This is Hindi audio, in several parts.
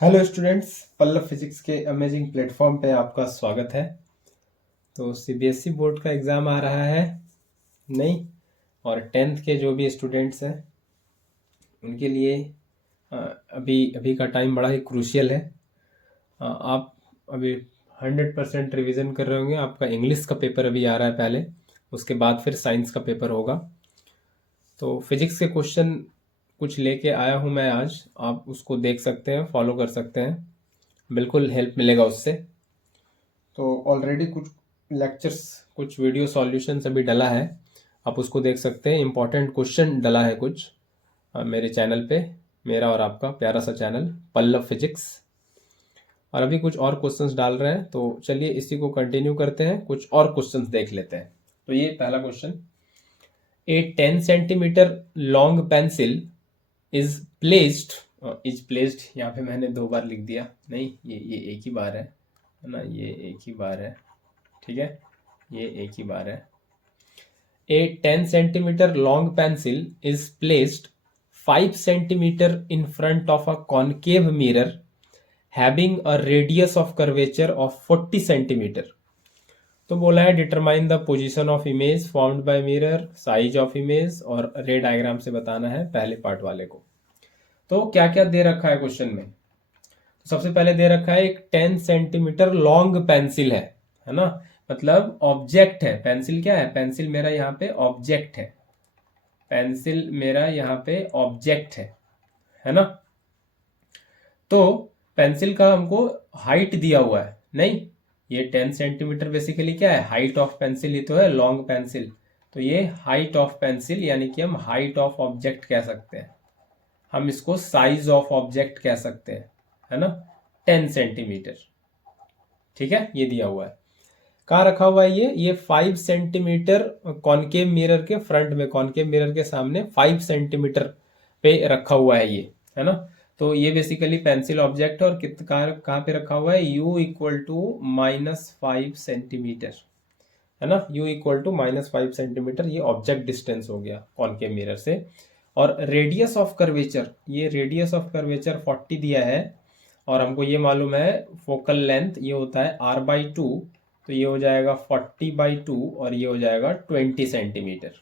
हेलो स्टूडेंट्स, पल्लव फिजिक्स के अमेजिंग प्लेटफॉर्म पे आपका स्वागत है। तो सीबीएसई बोर्ड का एग्ज़ाम आ रहा है नहीं, और टेंथ के जो भी स्टूडेंट्स हैं उनके लिए अभी अभी का टाइम बड़ा ही क्रूशियल है। आप अभी 100% रिवीजन कर रहे होंगे। आपका इंग्लिश का पेपर अभी आ रहा है पहले, उसके बाद फिर साइंस का पेपर होगा। तो फिजिक्स के क्वेश्चन कुछ लेके आया हूँ मैं आज, आप उसको देख सकते हैं, फॉलो कर सकते हैं, बिल्कुल हेल्प मिलेगा उससे। तो ऑलरेडी कुछ लेक्चर्स, कुछ वीडियो सॉल्यूशंस अभी डला है, आप उसको देख सकते हैं। इम्पॉर्टेंट क्वेश्चन डला है कुछ मेरे चैनल पे, मेरा और आपका प्यारा सा चैनल पल्लव फिजिक्स। और अभी कुछ और क्वेश्चंस डाल रहे हैं, तो चलिए इसी को कंटिन्यू करते हैं, कुछ और क्वेश्चंस देख लेते हैं। तो ये पहला question, A 10 centimetre long pencil is placed, यहाँ पे मैंने 2 बार लिख दिया, नहीं ये एक ही बार है ना, ये एक ही बार है, ठीक है, ये एक ही बार है। ए 10 centimetre long pencil is placed 5 centimetre in front of a concave mirror having a radius of curvature of 40 centimetre. तो बोला है determine the position of image formed by mirror, size of image, और रे डायग्राम से बताना है पहले पार्ट वाले को। तो क्या क्या दे रखा है क्वेश्चन में? तो सबसे पहले दे रखा है एक 10 सेंटीमीटर लॉन्ग पेंसिल है ना, मतलब ऑब्जेक्ट है। पेंसिल क्या है? पेंसिल मेरा यहाँ पे ऑब्जेक्ट है, पेंसिल मेरा यहाँ पे ऑब्जेक्ट है ना। तो पेंसिल का हमको हाइट दिया हुआ है, नहीं ये 10 सेंटीमीटर बेसिकली क्या है? हाइट ऑफ पेंसिल ही तो है, लॉन्ग पेंसिल। तो ये हाइट ऑफ पेंसिल, यानी कि हम हाइट ऑफ ऑब्जेक्ट कह सकते हैं, हम इसको साइज ऑफ ऑब्जेक्ट कह सकते हैं, है ना, 10 सेंटीमीटर। ठीक है, ये दिया हुआ है। कहाँ रखा हुआ है ये 5 सेंटीमीटर कॉनकेव मिरर के फ्रंट में, कॉनकेव मिरर के सामने 5 सेंटीमीटर पे रखा हुआ है ये, है ना। तो ये बेसिकली पेंसिल ऑब्जेक्ट है, और कहाँ पे रखा हुआ है? u इक्वल टू -5 सेंटीमीटर, है ना, u इक्वल टू -5 सेंटीमीटर, ये ऑब्जेक्ट डिस्टेंस हो गया कॉनकेव मिरर से। और रेडियस ऑफ कर्वेचर, ये रेडियस ऑफ कर्वेचर 40 दिया है, और हमको ये मालूम है फोकल लेंथ ये होता है r/2, तो ये हो जाएगा 40/2, और ये हो जाएगा 20 सेंटीमीटर,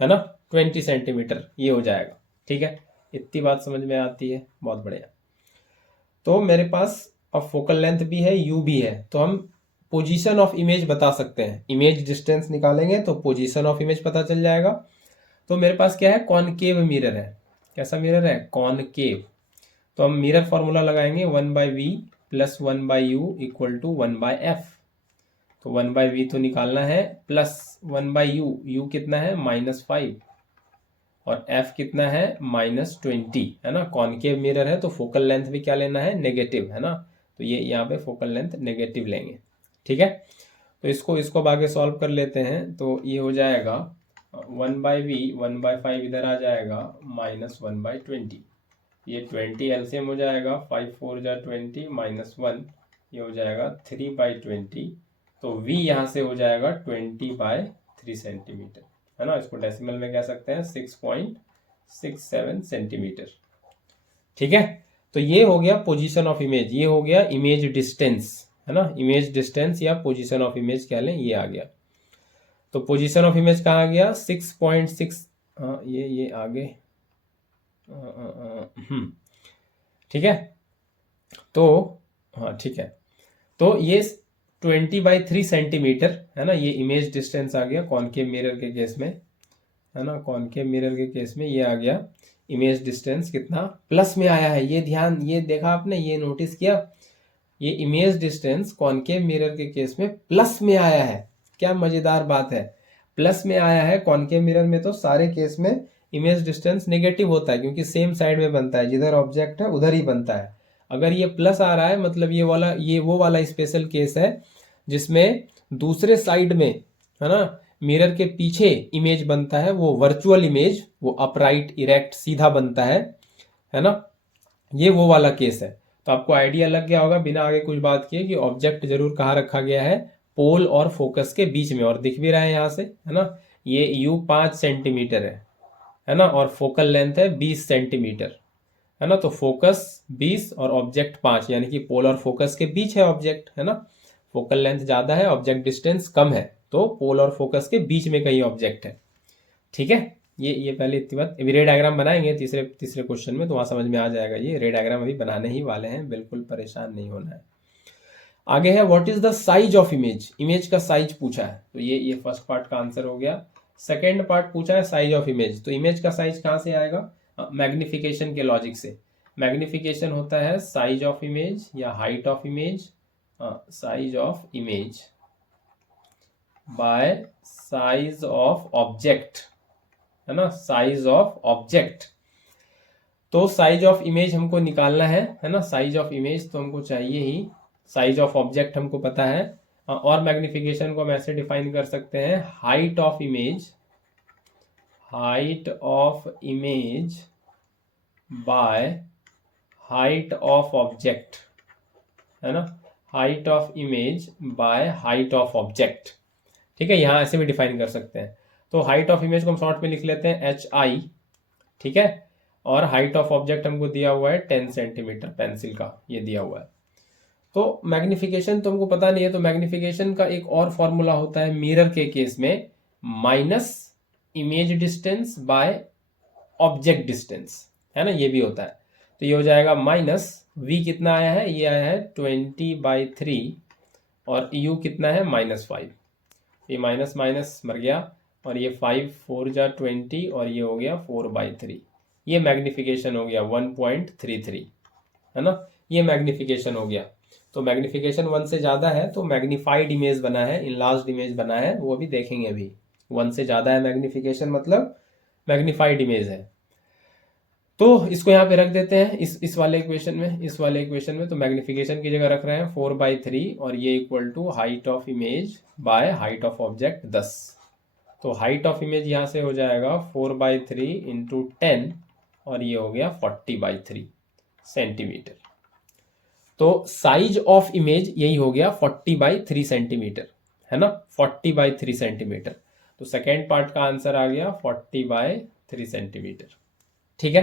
है ना, 20 सेंटीमीटर ये हो जाएगा। ठीक है, इतनी बात समझ में आती है, बहुत बढ़िया। तो मेरे पास अब फोकल लेंथ भी है, u भी है, तो हम पोजीशन ऑफ इमेज बता सकते हैं। इमेज डिस्टेंस निकालेंगे तो पोजीशन ऑफ इमेज पता चल जाएगा। तो मेरे पास क्या है? कॉनकेव मिरर है। कैसा मिरर है? कॉनकेव। तो हम मिरर फॉर्मूला लगाएंगे 1/v plus 1/u equal to 1/f। तो 1/v तो निकालना है, प्लस 1/u, u कितना है? -5, और f कितना है? -20, है ना। कॉनकेव मिरर है तो फोकल लेंथ भी क्या लेना है? नेगेटिव, है ना। तो ये यहाँ पे फोकल लेंथ नेगेटिव लेंगे, ठीक है। तो इसको अब आगे सॉल्व कर लेते हैं। तो ये हो जाएगा 1/v, 1/5 इधर आ जाएगा, -1/20, ये 20 एलसीएम हो जाएगा, 5 4 जा 20 -1, ये हो जाएगा 3/20। तो v यहाँ से हो जाएगा 20/3 सेंटीमीटर, है ना। इसको डेसिमल में कह सकते हैं 6.67 सेंटीमीटर। ठीक है, तो ये हो गया पोजीशन ऑफ इमेज, ये हो गया इमेज डिस्टेंस, है ना। इमेज डिस्टेंस या पोजीशन ऑफ इमेज कह लें, ये आ गया। तो पोजीशन ऑफ इमेज कहाँ आ गया? 6.6, हाँ ये आगे, ठीक है। तो हाँ ठीक है, तो ये 20/3 सेंटीमीटर, है ना, ये इमेज डिस्टेंस आ गया कॉनकेव मिरर के केस में, है ना। कॉनकेव मिरर के केस में ये आ गया इमेज डिस्टेंस कितना? प्लस में आया है, ये ध्यान, ये देखा आपने, ये नोटिस किया, ये इमेज डिस्टेंस कॉनकेव मिरर के केस में प्लस में आया है। क्या मजेदार बात है, प्लस में आया है। कॉनकेव मिरर में तो सारे केस में इमेज डिस्टेंस नेगेटिव होता है, क्योंकि सेम साइड में बनता है, जिधर ऑब्जेक्ट है उधर ही बनता है। अगर ये प्लस आ रहा है, मतलब ये वो वाला स्पेशल केस है जिसमें दूसरे साइड में, है ना, मिरर के पीछे इमेज बनता है, वो वर्चुअल इमेज, वो अपराइट इरेक्ट सीधा बनता है ना, ये वो वाला केस है। तो आपको आइडिया लग गया होगा बिना आगे कुछ बात किए कि ऑब्जेक्ट जरूर कहाँ रखा गया है? पोल और फोकस के बीच में, और दिख भी रहा है यहाँ से, है ना। ये u 5 सेंटीमीटर है ना, और फोकल लेंथ है 20 सेंटीमीटर, है ना। तो फोकस 20 और ऑब्जेक्ट 5, यानी कि पोल और फोकस के बीच है ऑब्जेक्ट, है ना। फोकल लेंथ ज़्यादा है, ऑब्जेक्ट डिस्टेंस कम है, तो पोल और फोकस के बीच में कहीं ऑब्जेक्ट है। ठीक है, ये पहले इतनी बात। अभी रे डायग्राम बनाएंगे तीसरे क्वेश्चन में, तो वहाँ समझ में आ जाएगा। ये रे डायग्राम अभी बनाने ही वाले हैं, बिल्कुल परेशान नहीं होना है। आगे है what is the size of image, image का साइज पूछा है, तो ये फर्स्ट पार्ट का आंसर हो गया। सेकेंड पार्ट पूछा है साइज ऑफ इमेज, तो इमेज का साइज कहाँ से आएगा, मैग्निफिकेशन के लॉजिक से। मैग्निफिकेशन होता है साइज ऑफ इमेज या height of image, size of image bye size of object, है ना, साइज ऑफ ऑब्जेक्ट। तो साइज ऑफ इमेज हमको निकालना है ना, साइज ऑफ इमेज तो हमको चाहिए ही, साइज ऑफ ऑब्जेक्ट हमको पता है। और मैग्निफिकेशन को हम ऐसे डिफाइन कर सकते हैं, height of image, height of image by height of object, है ना, height of image by height of object. ठीक है, यहां ऐसे भी डिफाइन कर सकते हैं। तो हाइट ऑफ इमेज को हम शॉर्ट में लिख लेते हैं HI, ठीक है। और हाइट ऑफ ऑब्जेक्ट हमको दिया हुआ है 10 सेंटीमीटर, पेंसिल का ये दिया हुआ है। तो मैग्निफिकेशन तो हमको पता नहीं है, तो मैग्निफिकेशन का एक और फॉर्मूला होता है मिरर के केस में, minus image distance by object distance, है ना, ये भी होता है। तो ये हो जाएगा माइनस V कितना आया है, ये आया है 20/3, और U कितना है -5। ये माइनस माइनस मर गया, और ये 5 4 जा 20, और ये हो गया 4/3। ये मैग्निफिकेशन हो गया 1.33, है ना, ये मैग्निफिकेशन हो गया। तो मैग्निफिकेशन 1 से ज़्यादा है तो मैग्नीफाइड इमेज बना है, इनलार्ज्ड इमेज बना है, वो भी देखेंगे अभी। 1 से ज़्यादा है मैग्निफिकेशन मतलब मैग्नीफाइड इमेज है। तो इसको यहाँ पे रख देते हैं इस वाले इक्वेशन में, इस वाले इक्वेशन में। तो मैग्निफिकेशन की जगह रख रहे हैं 4/3, और ये equal to height of image by height of object 10। तो हाइट ऑफ इमेज यहाँ से हो जाएगा 4/3 इंटू 10, और ये हो गया 40/3 सेंटीमीटर। तो साइज ऑफ इमेज यही हो गया 40/3 सेंटीमीटर, है ना, 40/3 सेंटीमीटर। तो सेकेंड पार्ट का आंसर आ गया 40/3 सेंटीमीटर। ठीक है,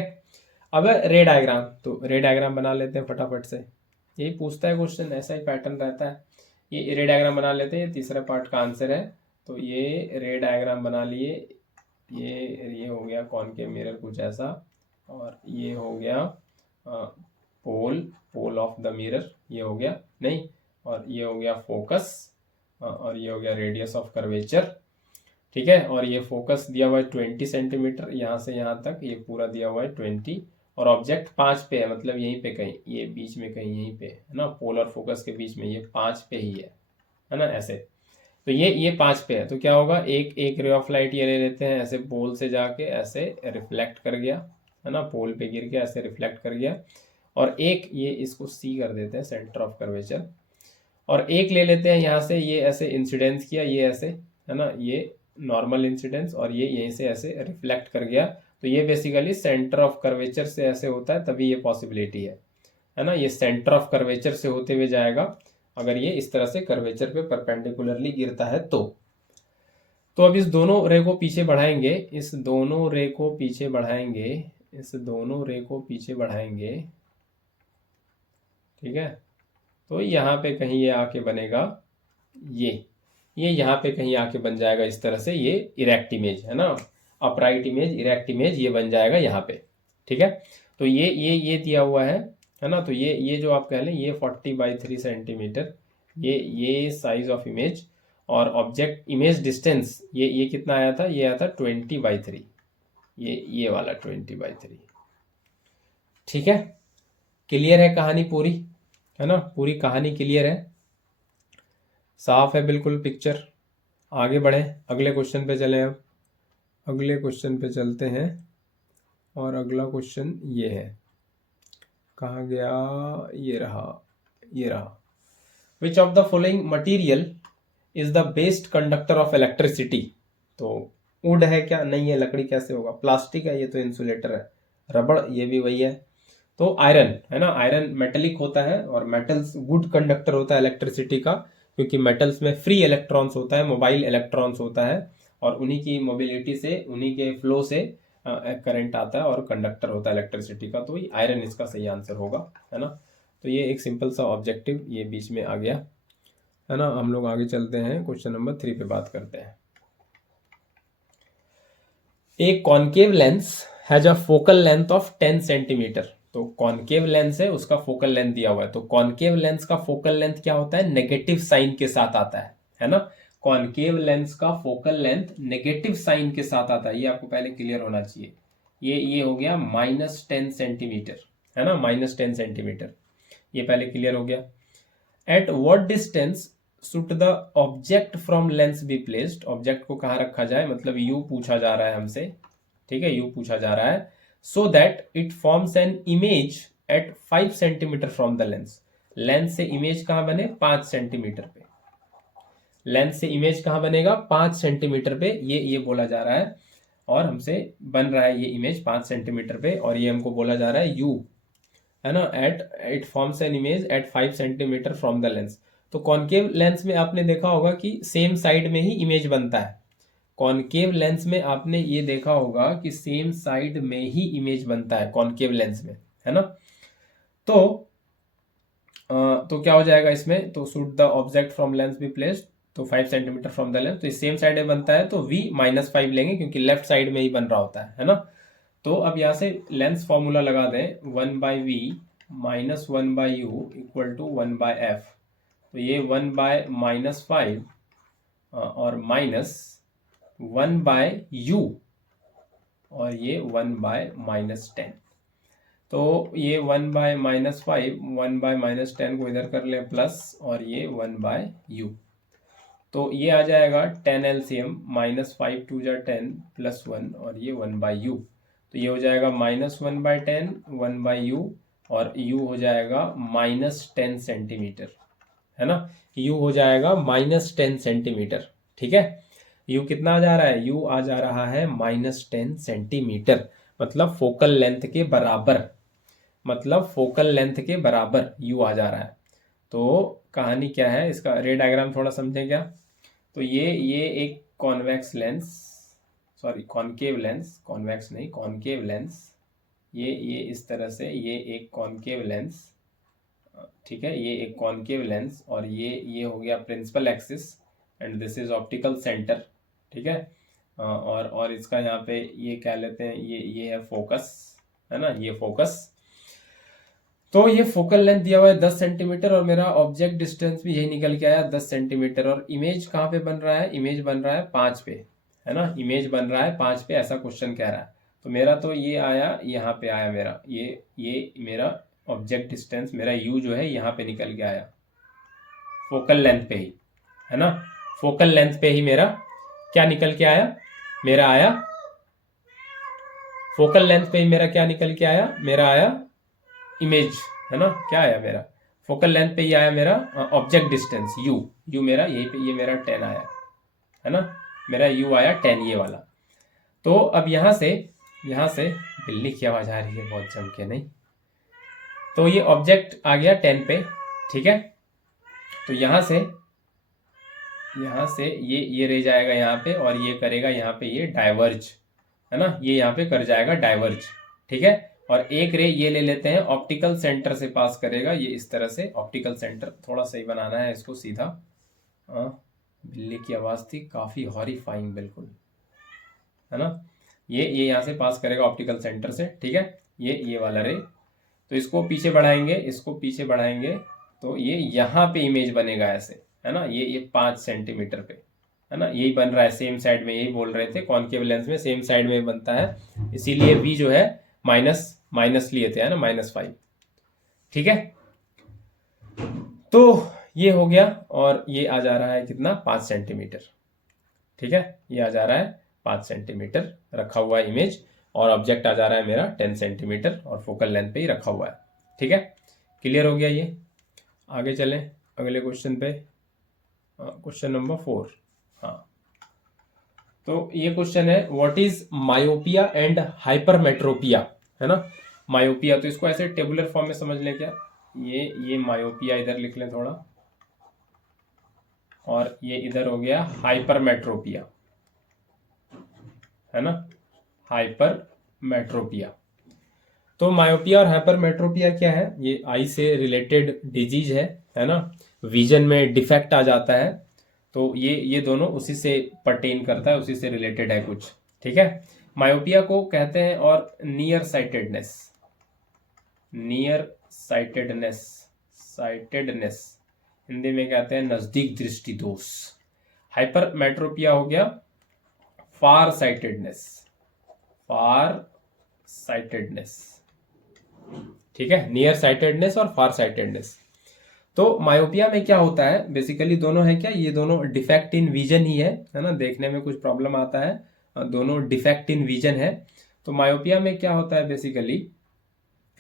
अब रे डायग्राम, तो रे डायग्राम बना लेते हैं फटाफट से। यही पूछता है क्वेश्चन, ऐसा ही पैटर्न रहता है। ये रे डायग्राम बना लेते हैं, तीसरा पार्ट का आंसर है। तो ये रे डायग्राम बना लिए, ये हो गया कॉनकेव मिरर कुछ ऐसा, और ये हो गया पोल ऑफ द मिरर, ये हो गया नहीं, और ये हो गया फोकस, और ये हो गया रेडियस ऑफ कर्वेचर। ठीक है, और ये फोकस दिया हुआ है 20 सेंटीमीटर, यहाँ से यहाँ तक ये पूरा दिया हुआ है 20, और ऑब्जेक्ट 5 पे है, मतलब यहीं पे कहीं, ये बीच में कहीं यहीं पे, है ना, पोल और फोकस के बीच में ये 5 पे ही है ना, ऐसे। तो ये 5 पे है, तो क्या होगा, एक रे ऑफ लाइट ये ले लेते हैं, ऐसे पोल से जाके ऐसे रिफ्लेक्ट कर गया, है ना, पोल पे गिर के ऐसे रिफ्लेक्ट कर गया। और एक ये इसको C कर देते हैं, सेंटर ऑफ कर्वेचर। और एक ले लेते हैं यहाँ से, ये ऐसे इंसिडेंस किया, ये ऐसे, है ना, ये नॉर्मल इंसिडेंस, और ये यहीं से ऐसे रिफ्लेक्ट कर गया। तो ये बेसिकली सेंटर ऑफ कर्वेचर से ऐसे होता है, तभी ये पॉसिबिलिटी है ना, ये सेंटर ऑफ कर्वेचर से होते हुए जाएगा, अगर ये इस तरह से कर्वेचर पे परपेंडिकुलरली गिरता है तो। अब इस दोनों रे को पीछे बढ़ाएंगे, इस दोनों रे को पीछे बढ़ाएंगे, इस दोनों रे को पीछे बढ़ाएंगे, ठीक है। तो यहाँ पे कहीं ये आके बनेगा, ये यहाँ पे कहीं आके बन जाएगा इस तरह से, ये इरेक्ट इमेज, है ना, अपराइट इमेज, इरेक्ट इमेज, ये बन जाएगा यहाँ पे। ठीक है, तो ये दिया हुआ है ना। तो ये जो आप कह लें, ये 40/3 सेंटीमीटर, ये साइज ऑफ इमेज, और ऑब्जेक्ट इमेज डिस्टेंस ये कितना आया था, ये आया था 20/3, ये वाला 20/3। ठीक है, क्लियर है कहानी पूरी, है ना, पूरी कहानी क्लियर है, साफ है बिल्कुल पिक्चर। आगे बढ़े, अगले क्वेश्चन पे चलें। अब अगले क्वेश्चन पे चलते हैं, और अगला क्वेश्चन ये है, कहाँ गया, ये रहा। Which of the following material is the best conductor of electricity. तो वुड है क्या, नहीं है, लकड़ी कैसे होगा, प्लास्टिक है, ये तो इंसुलेटर है, रबड़ ये भी वही है। तो आयरन, है ना, आयरन मेटेलिक होता है, और मेटल्स गुड कंडक्टर होता है इलेक्ट्रिसिटी का, क्योंकि मेटल्स में फ्री इलेक्ट्रॉन्स होता है, मोबाइल इलेक्ट्रॉन्स होता है, और उन्हीं की मोबिलिटी से, उन्हीं के फ्लो से करंट आता है और कंडक्टर होता है इलेक्ट्रिसिटी का, तो ये आयरन इसका सही आंसर होगा, है ना। तो ये एक सिंपल सा ऑब्जेक्टिव ये बीच में आ गया, है ना। हम लोग आगे चलते हैं, क्वेश्चन नंबर 3 पे बात करते हैं। ए concave lens has a focal length of 10 centimetre. तो कॉनकेव लेंस है, उसका फोकल लेंथ दिया हुआ है। तो कॉनकेव लेंस का फोकल लेंथ क्या होता है, नेगेटिव साइन के साथ आता है ना। कॉनकेव लेंस का फोकल लेंथ नेगेटिव साइन के साथ आता है, ये आपको पहले क्लियर होना चाहिए। ये हो गया -10 सेंटीमीटर, है ना, -10 सेंटीमीटर, ये पहले क्लियर हो गया। At what distance should the object from lens be placed. Object को कहाँ रखा जाए, मतलब यू पूछा जा रहा है हमसे, ठीक है, यू पूछा जा रहा है। So that it forms an image at 5 centimetre from the lens. Lens से इमेज कहाँ बने, 5 सेंटीमीटर पे। लेंस से इमेज कहाँ बनेगा, 5 सेंटीमीटर पे, ये बोला जा रहा है। और हमसे बन रहा है ये इमेज 5 सेंटीमीटर पे, और ये हमको बोला जा रहा है यू, है ना, at it forms an image at 5 centimetre from the lens. तो कॉनकेव लेंस में आपने देखा होगा कि सेम साइड में ही इमेज बनता है। कॉनकेव लेंस में आपने ये देखा होगा कि सेम साइड में ही इमेज बनता है कॉनकेव लेंस में, है ना। तो क्या हो जाएगा इसमें, तो should the object from lens be placed, तो 5 सेंटीमीटर फ्रॉम द लेंस, तो सेम साइड में बनता है, तो v -5 लेंगे क्योंकि लेफ्ट साइड में ही बन रहा होता है ना। तो अब यहाँ से लेंस फॉर्मूला लगा दें, 1/v - 1/u = 1/f। तो ये 1/-5 और -1/u और ये 1/-10। तो ये 1/-5 1/-10 को इधर कर लें प्लस, और ये 1/u, तो ये आ जाएगा 10 LCM, -5 2 जा 10 + 1 और ये 1/u। तो ये हो जाएगा -1/10 1/u, और u हो जाएगा -10 सेंटीमीटर, है ना। u हो जाएगा -10 सेंटीमीटर, ठीक है। u कितना आ जा रहा है, u आ जा रहा है -10 सेंटीमीटर, मतलब फोकल लेंथ के बराबर, मतलब फोकल लेंथ के बराबर u आ जा रहा है। तो कहानी क्या है इसका, रे डायग्राम थोड़ा समझें क्या। तो ये एक convex lens, sorry concave lens, convex नहीं कॉनकेव लेंस, ये इस तरह से, ये एक कॉनकेव लेंस, ठीक है, ये एक कॉनकेव लेंस, और ये हो गया principal axis, and this is optical centre, ठीक है। और इसका यहाँ पे ये कह लेते हैं, ये है फोकस, है ना, ये फोकस। तो ये फोकल लेंथ दिया हुआ है 10 सेंटीमीटर, और मेरा ऑब्जेक्ट डिस्टेंस भी यही निकल के आया 10 सेंटीमीटर। और इमेज कहाँ पे बन रहा है, इमेज बन रहा है 5 पे, है ना, इमेज बन रहा है 5 पे, ऐसा क्वेश्चन कह रहा है। तो मेरा तो ये आया, यहाँ पे आया मेरा ये मेरा ऑब्जेक्ट डिस्टेंस, मेरा यू जो है यहाँ पे निकल के आया फोकल लेंथ पे ही, है ना। फोकल लेंथ पे ही मेरा क्या निकल के आया, मेरा आया फोकल लेंथ पे ही मेरा क्या निकल के आया, मेरा आया इमेज, है ना। क्या आया मेरा, फोकल लेंथ पे ही आया मेरा ऑब्जेक्ट डिस्टेंस यू मेरा यही पे, ये मेरा 10 आया, है ना, मेरा यू आया 10, ये वाला। तो अब यहाँ से बिल्ली की आवाज आ रही है बहुत जम के, नहीं। तो ये ऑब्जेक्ट आ गया 10 पे, ठीक है। तो यहाँ से ये रह जाएगा यहाँ पे, और ये करेगा यहाँ पे ये डाइवर्ज, है ना, ये यहाँ पे कर जाएगा डाइवर्ज, ठीक है। और एक रे ये ले लेते हैं, ऑप्टिकल सेंटर से पास करेगा, ये इस तरह से ऑप्टिकल सेंटर, थोड़ा सही बनाना है इसको सीधा। बिल्ली की आवाज़ थी काफ़ी हॉरिफाइंग, बिल्कुल, है ना। ये यहाँ से पास करेगा ऑप्टिकल सेंटर से, ठीक है, ये वाला रे। तो इसको पीछे बढ़ाएंगे, तो ये यहाँ पे इमेज बनेगा ऐसे, है ना, ये 5 सेंटीमीटर पे, है ना, यही बन रहा है सेम साइड में, यही बोल रहे थे कॉनकेव लेंस में सेम साइड में बनता है, इसीलिए v जो है माइनस लिए थे, है ना, -5, ठीक है। तो ये हो गया, और ये आ जा रहा है कितना, 5 सेंटीमीटर, ठीक है, ये आ जा रहा है 5 सेंटीमीटर रखा हुआ है इमेज, और ऑब्जेक्ट आ जा रहा है मेरा 10 सेंटीमीटर, और फोकल लेंथ पे ही रखा हुआ है, ठीक है। क्लियर हो गया ये। आगे चलें अगले क्वेश्चन पे, क्वेश्चन नंबर 4। हाँ, तो ये क्वेश्चन है, what is myopia and hypermetropia, है ना। मायोपिया, तो इसको ऐसे टेबुलर फॉर्म में समझ लें क्या, ये मायोपिया इधर लिख लें थोड़ा, और ये इधर हो गया हाइपरमेट्रोपिया, है ना, हाइपर हाइपरमेट्रोपिया। तो मायोपिया और हाइपरमेट्रोपिया क्या है? ये आई से रिलेटेड डिजीज है ना। विजन में डिफेक्ट आ जाता है, तो ये दोनों उसी से पर्टेन करता है, उसी से रिलेटेड है कुछ। ठीक है, मायोपिया को कहते हैं और near sightedness, near sightedness, sightedness Hindi में कहते हैं नजदीक दृष्टि दोष। हाइपरमेट्रोपिया हो गया फार साइटेडनेस, फार साइटेडनेस। ठीक है, नियर साइटेडनेस और फार साइटेडनेस। तो मायोपिया में क्या होता है बेसिकली, दोनों है क्या, ये दोनों डिफेक्ट इन विजन ही है ना, देखने में कुछ प्रॉब्लम आता है, दोनों डिफेक्ट इन विजन है। तो मायोपिया में क्या होता है बेसिकली,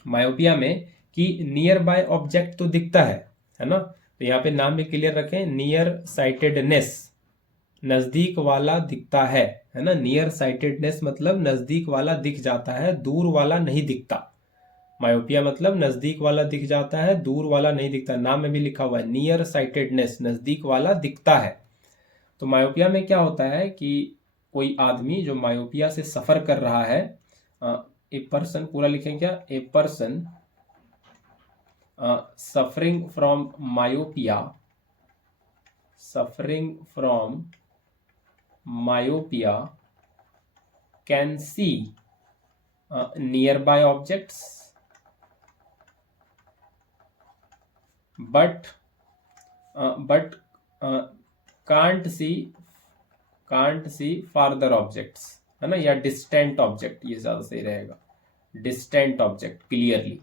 मायोपिया में कि नियर बाय ऑब्जेक्ट तो दिखता है ना, तो यहाँ पे नाम भी क्लियर रखें, नियर साइटेडनेस, नजदीक वाला दिखता है ना। नियर साइटेडनेस मतलब नजदीक वाला दिख जाता है, दूर वाला नहीं दिखता। मायोपिया मतलब नजदीक वाला दिख जाता है, दूर वाला नहीं दिखता। नाम में भी लिखा हुआ है नियर साइटेडनेस, नजदीक वाला दिखता है। तो मायोपिया में क्या होता है कि कोई आदमी जो मायोपिया से सफर कर रहा है, ए पर्सन पूरा लिखें क्या, a person suffering from myopia, suffering from myopia can see near by objects but can't see farther objects, है ना, या डिस्टेंट ऑब्जेक्ट, ये ज्यादा सही रहेगा, डिस्टेंट ऑब्जेक्ट क्लियरली,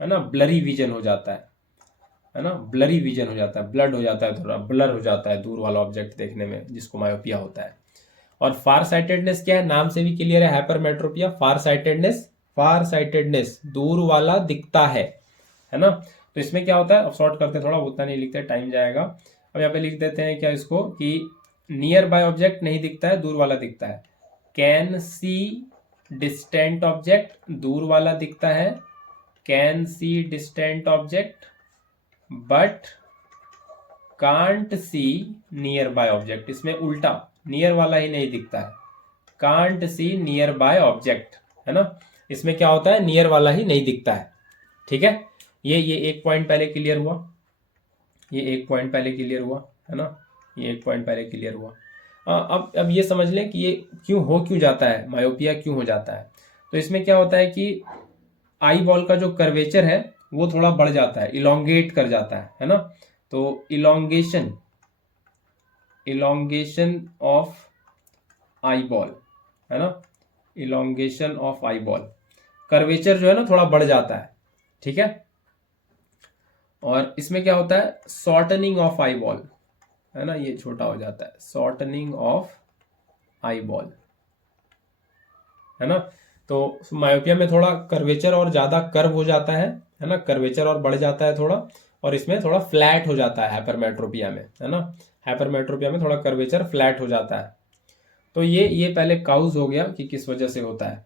है ना। ब्लरी विजन हो जाता है ना, ब्लरी विजन हो जाता है, ब्लड हो जाता है, थोड़ा ब्लर हो जाता है दूर वाला ऑब्जेक्ट देखने में, जिसको मायोपिया होता है। और फार साइटेडनेस क्या है, नाम से भी क्लियर है, हाइपरमेट्रोपिया फार साइटेडनेस, फार साइटेडनेस दूर वाला दिखता है ना। तो इसमें क्या होता है, अब शॉर्ट करते थोड़ा, उतना नहीं लिखते, टाइम जाएगा। अब यहाँ पे लिख देते हैं क्या इसको, कि नियर बाय ऑब्जेक्ट नहीं दिखता है, दूर वाला दिखता है। कैन सी डिस्टेंट ऑब्जेक्ट, दूर वाला दिखता है, can see distant object but can't see near by object. इसमें उल्टा, नियर वाला ही नहीं दिखता है, can't see near by object, है ना। इसमें क्या होता है, नियर वाला ही नहीं दिखता है। ठीक है, ये एक पॉइंट पहले क्लियर हुआ, ये एक पॉइंट पहले क्लियर हुआ, है ना, ये एक पॉइंट पहले क्लियर हुआ। अब ये समझ लें कि ये क्यों जाता है, मायोपिया क्यों हो जाता है। तो इसमें क्या होता है कि आई बॉल का जो कर्वेचर है वो थोड़ा बढ़ जाता है, इलोंगेट कर जाता है ना। तो इलोंगेशन ऑफ आई बॉल, है ना, elongation of eye ball, curvature जो है ना थोड़ा बढ़ जाता है। ठीक है, और इसमें क्या होता है, शॉर्टनिंग ऑफ आई बॉल, है ना, ये छोटा हो जाता है, शॉर्टनिंग ऑफ आई बॉल, है ना। तो मायोपिया में थोड़ा कर्वेचर और ज्यादा कर्व हो जाता है ना, कर्वेचर और बढ़ जाता है थोड़ा, और इसमें थोड़ा फ्लैट हो जाता है हाइपरमेट्रोपिया में, है ना। हाइपरमेट्रोपिया में थोड़ा कर्वेचर फ्लैट हो जाता है। तो ये पहले काउज हो गया कि किस वजह से होता है।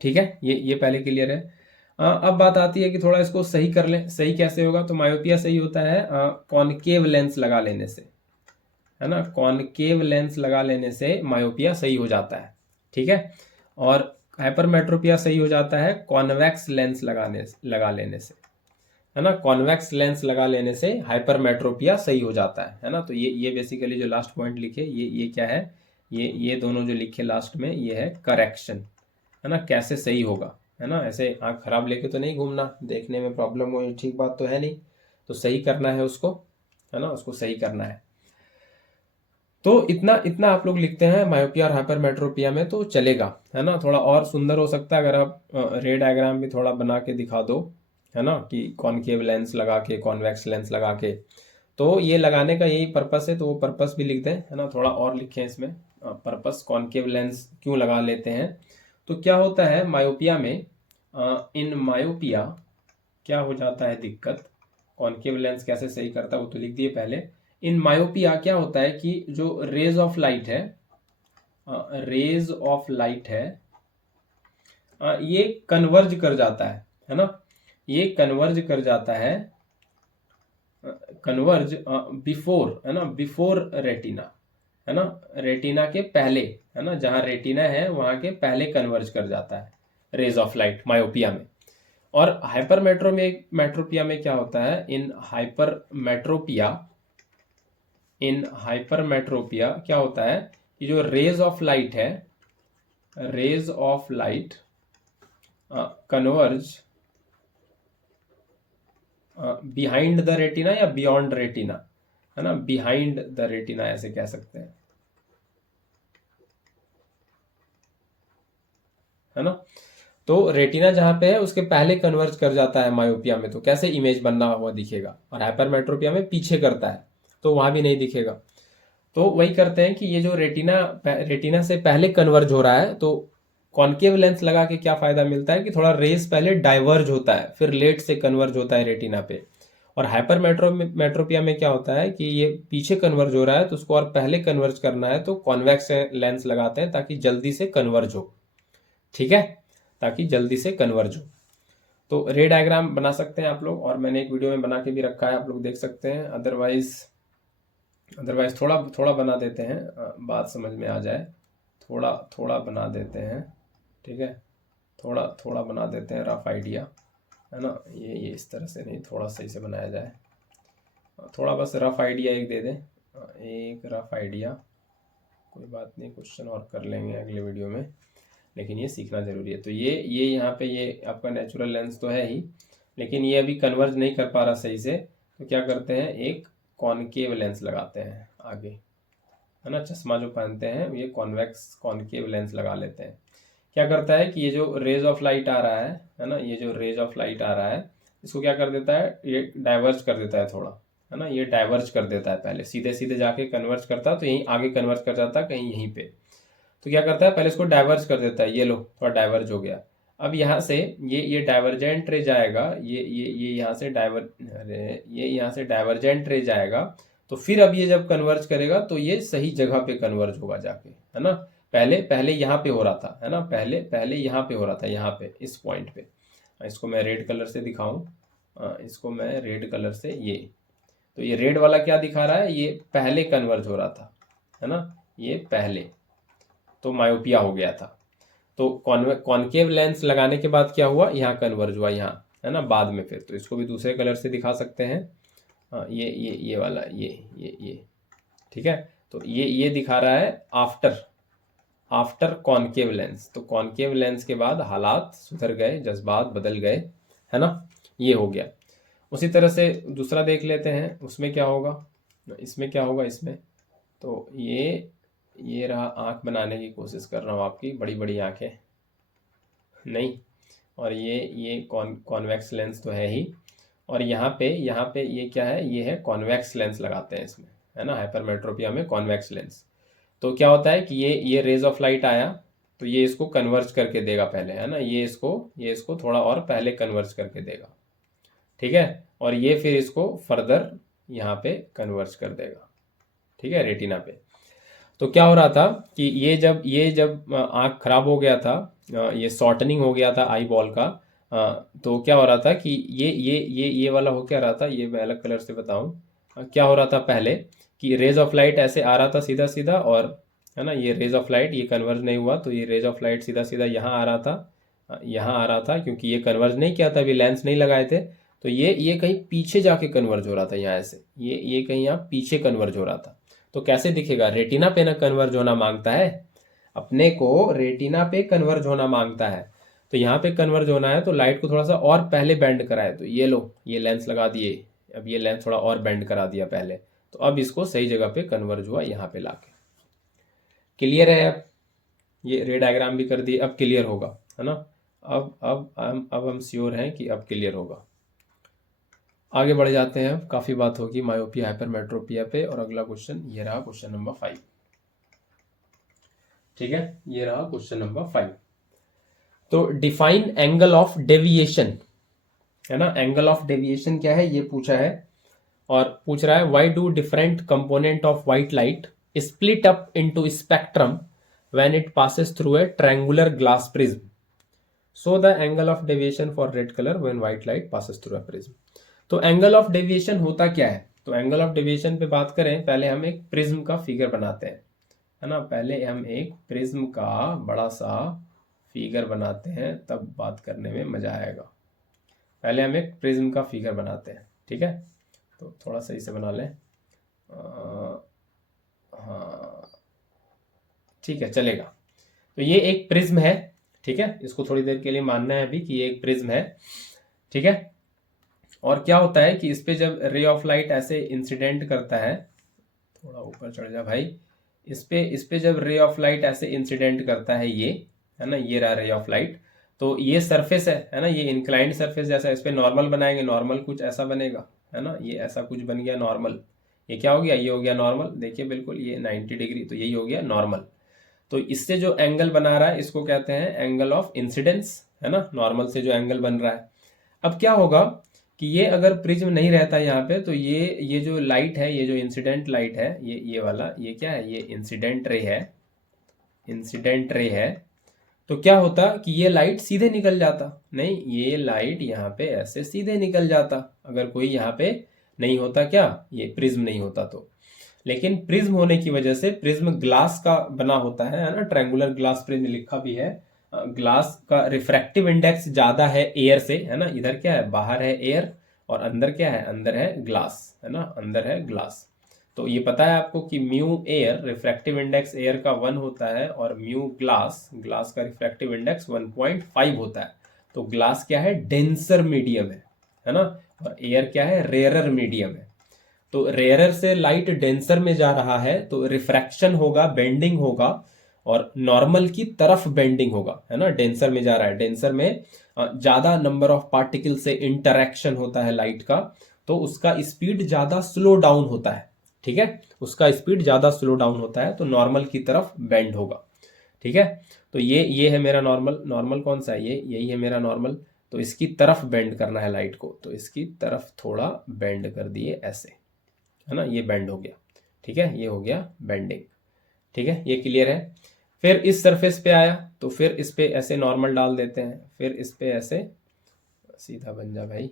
ठीक है, ये पहले क्लियर है। अब बात आती है कि थोड़ा इसको सही कर लें। सही कैसे होगा, तो मायोपिया सही होता है कॉनकेव लेंस लगा लेने से, है ना, कॉनकेव लेंस लगा लेने से मायोपिया सही हो जाता है। ठीक है, और हाइपरमेट्रोपिया सही हो जाता है कॉन्वेक्स लेंस लगा लेने से, है ना, कॉन्वेक्स लेंस लगा लेने से हाइपरमेट्रोपिया सही हो जाता है ना। तो ये बेसिकली जो लास्ट पॉइंट लिखे, ये क्या है, ये दोनों जो लिखे लास्ट में, ये है करेक्शन, है ना, कैसे सही होगा, है ना। ऐसे आँख खराब लेके तो नहीं घूमना, देखने में प्रॉब्लम हो, ठीक बात तो है नहीं, तो सही करना है उसको, है ना, उसको सही करना है। तो इतना आप लोग लिखते हैं मायोपिया और हाइपरमेट्रोपिया में तो चलेगा, है ना। थोड़ा और सुंदर हो सकता है अगर आप रे डायग्राम भी थोड़ा बना के दिखा दो, है ना, कि कॉनकेव लेंस लगा के, कॉन्वेक्स लेंस लगा के। तो ये लगाने का यही पर्पस है, तो वो पर्पस भी लिख दें, है ना, थोड़ा और लिखें इसमें पर्पस, कॉनकेव लेंस क्यों लगा लेते हैं। तो क्या होता है मायोपिया में, इन मायोपिया क्या हो जाता है दिक्कत, कॉनकेव लेंस कैसे सही करता है वो तो लिख दिए पहले। इन मायोपिया क्या होता है कि जो रेज ऑफ लाइट है, रेज ऑफ लाइट है, ये कन्वर्ज कर जाता है ना, ये कन्वर्ज कर जाता है, कन्वर्ज बिफोर, है ना, बिफोर रेटिना, है ना, रेटिना के पहले, है ना, जहां रेटिना है वहां के पहले कन्वर्ज कर जाता है रेज ऑफ लाइट मायोपिया में। और हाइपरमेट्रोपिया में क्या होता है, इन हाइपरमेट्रोपिया क्या होता है कि जो रेज ऑफ लाइट है, rays of light converge behind the retina या बियॉन्ड रेटिना, है ना, बिहाइंड द रेटिना ऐसे कह सकते हैं, है ना। तो रेटिना जहां पे है उसके पहले कन्वर्ज कर जाता है मायोपिया में, तो कैसे इमेज बनना हुआ दिखेगा, और हाइपरमेट्रोपिया में पीछे करता है तो वहां भी नहीं दिखेगा। तो वही करते हैं कि ये जो रेटिना से पहले कन्वर्ज हो रहा है, तो कॉनकेव लेंस लगा के क्या फायदा मिलता है कि थोड़ा रेस पहले डाइवर्ज होता है, फिर लेट से कन्वर्ज होता है रेटिना पे। और हाइपरमेट्रोपिया में क्या होता है कि ये पीछे कन्वर्ज हो रहा है, तो उसको और पहले कन्वर्ज करना है, तो कॉन्वेक्स लेंस लगाते हैं ताकि जल्दी से कन्वर्ज हो, ठीक है, ताकि जल्दी से कन्वर्ज हो। तो रे डायग्राम बना सकते हैं आप लोग, और मैंने एक वीडियो में बना के भी रखा है, आप लोग देख सकते हैं। अदरवाइज थोड़ा थोड़ा बना देते हैं, बात समझ में आ जाए, थोड़ा थोड़ा बना देते हैं, ठीक है, थोड़ा थोड़ा बना देते हैं, रफ आइडिया, है ना। ये इस तरह से नहीं, थोड़ा सही से बनाया जाए, थोड़ा बस रफ आइडिया एक दे दें, एक रफ आइडिया, कोई बात नहीं, क्वेश्चन और कर लेंगे अगले वीडियो में, लेकिन ये सीखना जरूरी है। तो ये यहाँ पे ये आपका नेचुरल लेंस तो है ही, लेकिन ये अभी कन्वर्ज नहीं कर पा रहा सही से, तो क्या करते हैं, एक कॉनकेव लेंस लगाते हैं आगे, है ना, चश्मा जो पहनते हैं ये कॉनकेव लेंस लगा लेते हैं। क्या करता है कि ये जो रेज ऑफ लाइट आ रहा है ना, ये जो रेज ऑफ लाइट आ रहा है, इसको क्या कर देता है, ये डाइवर्ज कर देता है थोड़ा, है ना, ये डाइवर्ज कर देता है, पहले सीधे सीधे जाके कन्वर्ज करता तो यहीं आगे कन्वर्ज कर जाता कहीं यहीं पे, तो क्या करता है पहले इसको डाइवर्ज कर देता है, ये लो थोड़ा डाइवर्ज हो गया। अब यहाँ से ये डाइवर्जेंट रे जाएगा, ये यहाँ से यहाँ से डाइवर्जेंट रे जाएगा, तो फिर अब ये जब कन्वर्ज करेगा तो ये सही जगह पे कन्वर्ज होगा जाके, है ना। पहले यहाँ पे हो रहा था, है ना, पहले यहाँ पे हो रहा था, यहाँ पे इस पॉइंट पे, इसको मैं रेड कलर से दिखाऊं, इसको मैं रेड कलर से, ये तो ये रेड वाला क्या दिखा रहा है, ये पहले कन्वर्ज हो रहा था, है ना, ये पहले, तो मायोपिया हो गया था। तो कॉनकेव लेंस लगाने के बाद क्या हुआ, यहाँ कन्वर्ज हुआ, यहाँ, है ना, बाद में फिर, तो इसको भी दूसरे कलर से दिखा सकते हैं, ये वाला, ये ठीक है। तो ये दिखा रहा है आफ्टर कॉनकेव लेंस, तो कॉनकेव लेंस के बाद हालात सुधर गए, जज्बात बदल गए, है ना, ये हो गया। उसी तरह से दूसरा देख लेते हैं, उसमें क्या होगा, इसमें क्या होगा, इसमें तो ये रहा, आंख बनाने की कोशिश कर रहा हूँ आपकी, बड़ी बड़ी आंखें नहीं, और ये कॉन्वेक्स लेंस तो है ही, और यहाँ पे ये क्या है, ये है कॉन्वेक्स लेंस लगाते हैं इसमें, है ना, हाइपरमेट्रोपिया में कॉन्वेक्स लेंस। तो क्या होता है कि ये रेज ऑफ लाइट आया, तो ये इसको कन्वर्ज करके देगा पहले, है ना, ये इसको थोड़ा और पहले कन्वर्ज करके देगा, ठीक है, और ये फिर इसको फर्दर यहाँ पे कन्वर्ज कर देगा, ठीक है, रेटिना पे। तो क्या हो रहा था कि ये जब आँख खराब हो गया था, ये शॉर्टनिंग हो गया था आई बॉल का, तो क्या हो रहा था कि ये वाला हो क्या रहा था, ये मैं अलग कलर से बताऊं, क्या हो रहा था पहले कि रेज ऑफ लाइट ऐसे आ रहा था सीधा सीधा, और है ना, ये रेज ऑफ लाइट ये कन्वर्ज नहीं हुआ, तो ये रेज ऑफ लाइट सीधा सीधा यहाँ आ रहा था, यहाँ आ रहा था, क्योंकि ये कन्वर्ज नहीं किया था, अभी लेंस नहीं लगाए थे, तो ये कहीं पीछे जाके कन्वर्ज हो रहा था, यहाँ ऐसे ये कहीं यहाँ पीछे कन्वर्ज हो रहा था। तो कैसे दिखेगा, रेटिना पे ना कन्वर्ज होना मांगता है, अपने को रेटिना पे कन्वर्ज होना मांगता है, तो यहाँ पे कन्वर्ज होना है, तो लाइट को थोड़ा सा और पहले बेंड कराए, तो ये लो ये लेंस लगा दिए, अब ये लेंस थोड़ा और बेंड करा दिया पहले, तो अब इसको सही जगह पे कन्वर्ज हुआ यहाँ पे लाके। क्लियर है, अब ये रे डायग्राम भी कर दिए, अब क्लियर होगा, है ना, अब हम श्योर हैं कि अब क्लियर होगा। आगे बढ़ जाते हैं, काफी बात होगी मायोपिया हाइपरमेट्रोपिया पे, और अगला क्वेश्चन ये रहा, क्वेश्चन नंबर 5, ठीक है, ये रहा क्वेश्चन नंबर 5। तो डिफाइन एंगल ऑफ डेविएशन, है ना, एंगल ऑफ डेविएशन क्या है ये पूछा है, और पूछ रहा है why do different component of white light split up into spectrum when it passes through a triangular glass prism, so the angle of deviation for red colour when white light passes through a prism. तो एंगल ऑफ डेविएशन होता क्या है, तो एंगल ऑफ डेविएशन पे बात करें, पहले हम एक प्रिज्म का फिगर बनाते हैं, है ना, पहले हम एक प्रिज्म का बड़ा सा फिगर बनाते हैं, तब बात करने में मज़ा आएगा। पहले हम एक प्रिज्म का फिगर बनाते हैं, ठीक है। तो थोड़ा सही से बना लें। हाँ ठीक है, चलेगा। तो ये एक प्रिज्म है, ठीक है। इसको थोड़ी देर के लिए मानना है अभी कि ये एक प्रिज्म है, ठीक है। और क्या होता है कि इस पे जब रे ऑफ लाइट ऐसे इंसिडेंट करता है, थोड़ा ऊपर चढ़ जा भाई, इस पे जब रे ऑफ लाइट ऐसे इंसिडेंट करता है, ये है ना, ये रहा रे ऑफ लाइट, तो ये सरफेस है ना, ये इंक्लाइंड सरफेस जैसा, इस पे नॉर्मल बनाएंगे, नॉर्मल कुछ ऐसा बनेगा, है ना, ये ऐसा कुछ बन गया नॉर्मल। ये क्या हो गया, ये हो गया नॉर्मल, देखिए बिल्कुल ये 90 डिग्री, तो यही हो गया नॉर्मल। तो इससे जो एंगल बना रहा है इसको कहते हैं एंगल ऑफ इंसिडेंस, है ना, नॉर्मल से जो एंगल बन रहा है। अब क्या होगा कि ये अगर प्रिज्म नहीं रहता यहाँ पे, तो ये जो लाइट है, ये जो इंसिडेंट लाइट है, ये वाला, ये क्या है, ये इंसिडेंट रे है, इंसिडेंट रे है। तो क्या होता कि ये लाइट सीधे निकल जाता, नहीं, ये लाइट यहाँ पे ऐसे सीधे निकल जाता, अगर कोई यहाँ पे नहीं होता, क्या, ये प्रिज्म नहीं होता तो। लेकिन प्रिज्म होने की वजह से, प्रिज्म ग्लास का बना होता है ना, ट्रायंगुलर ग्लास प्रिज्म लिखा भी है। ग्लास का रिफ्रैक्टिव इंडेक्स ज्यादा है एयर से, है ना, इधर क्या है, बाहर है एयर, और अंदर क्या है, अंदर है ग्लास, है ना, अंदर है ग्लास। तो ये पता है आपको कि mu air, refractive index air का 1 होता है, और म्यू ग्लास, ग्लास का रिफ्रैक्टिव इंडेक्स 1.5 होता है। तो ग्लास क्या है, डेंसर मीडियम है ना, और एयर क्या है, रेयरर मीडियम है। तो रेयरर से लाइट डेंसर में जा रहा है, तो रिफ्रैक्शन होगा, बेंडिंग होगा, और नॉर्मल की तरफ बेंडिंग होगा, है ना, डेंसर में जा रहा है, डेंसर में ज्यादा नंबर ऑफ पार्टिकल से इंटरेक्शन होता है लाइट का, तो उसका स्पीड ज्यादा स्लो डाउन होता है, ठीक है, उसका स्पीड ज्यादा स्लो डाउन होता है, तो नॉर्मल की तरफ बेंड होगा, ठीक है। तो ये है मेरा नॉर्मल, नॉर्मल कौन सा है, ये यही है मेरा नॉर्मल। तो इसकी तरफ बेंड करना है लाइट को, तो इसकी तरफ थोड़ा बेंड कर दिए ऐसे, है ना, ये बेंड हो गया, ठीक है, ये हो गया बेंडिंग, ठीक है, ये क्लियर है। फिर इस सरफेस पे आया, तो फिर इस पे ऐसे नॉर्मल डाल देते हैं, फिर इस पे ऐसे सीधा बन जा भाई,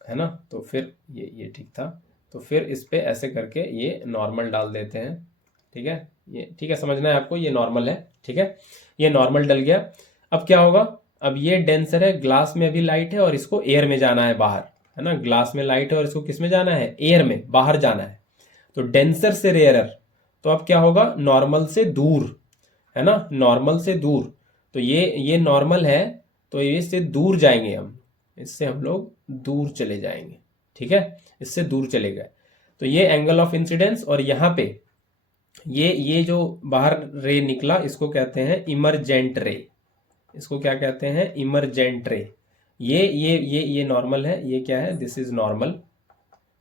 है ना। तो फिर ये ठीक था, तो फिर इस पे ऐसे करके ये नॉर्मल डाल देते हैं, ठीक है, ये ठीक है, समझना है आपको, ये नॉर्मल है, ठीक है, ये नॉर्मल डल गया। अब क्या होगा, अब ये डेंसर है, ग्लास में अभी लाइट है, और इसको एयर में जाना है बाहर, है ना, ग्लास में लाइट है और इसको किस में जाना है, एयर में बाहर जाना है। तो डेंसर से रेयरर, तो अब क्या होगा, नॉर्मल से दूर, है ना, नॉर्मल से दूर। तो ये नॉर्मल है, तो ये इससे दूर जाएंगे हम, इससे हम लोग दूर चले जाएंगे, ठीक है, इससे दूर चले गए। तो ये एंगल ऑफ इंसिडेंस, और यहाँ पे ये जो बाहर रे निकला, इसको कहते हैं इमरजेंट रे, इसको क्या कहते हैं, इमरजेंट रे। ये नॉर्मल है, ये क्या है, दिस इज नॉर्मल।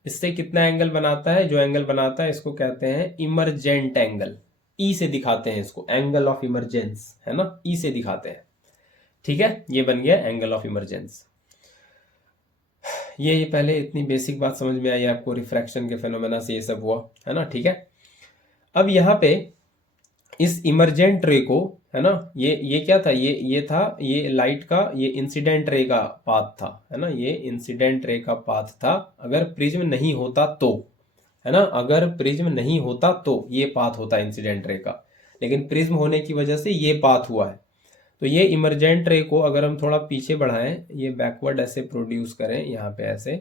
इससे कितना एंगल बनाता है, जो एंगल बनाता है इसको कहते हैं इमरजेंट एंगल, ई से दिखाते हैं इसको, एंगल ऑफ इमरजेंस, है ना, ई से दिखाते हैं, ठीक है, ये बन गया एंगल ऑफ इमरजेंस। ये पहले इतनी बेसिक बात समझ में आई आपको, रिफ्रैक्शन के फेनोमेना से ये सब हुआ, है ना, ठीक है। अब यहाँ पे इस इमरजेंट रे को, है ना, ये क्या था, ये था, ये लाइट का, ये इंसिडेंट रे का पाथ था, है ना, ये इंसिडेंट रे का पाथ था, अगर प्रिज्म नहीं होता तो, है ना, अगर प्रिज्म नहीं होता तो ये पाथ होता इंसिडेंट रे का, लेकिन प्रिज्म होने की वजह से ये पाथ हुआ है। तो ये इमरजेंट रे को अगर हम थोड़ा पीछे बढ़ाएं, ये बैकवर्ड ऐसे प्रोड्यूस करें यहाँ पे ऐसे,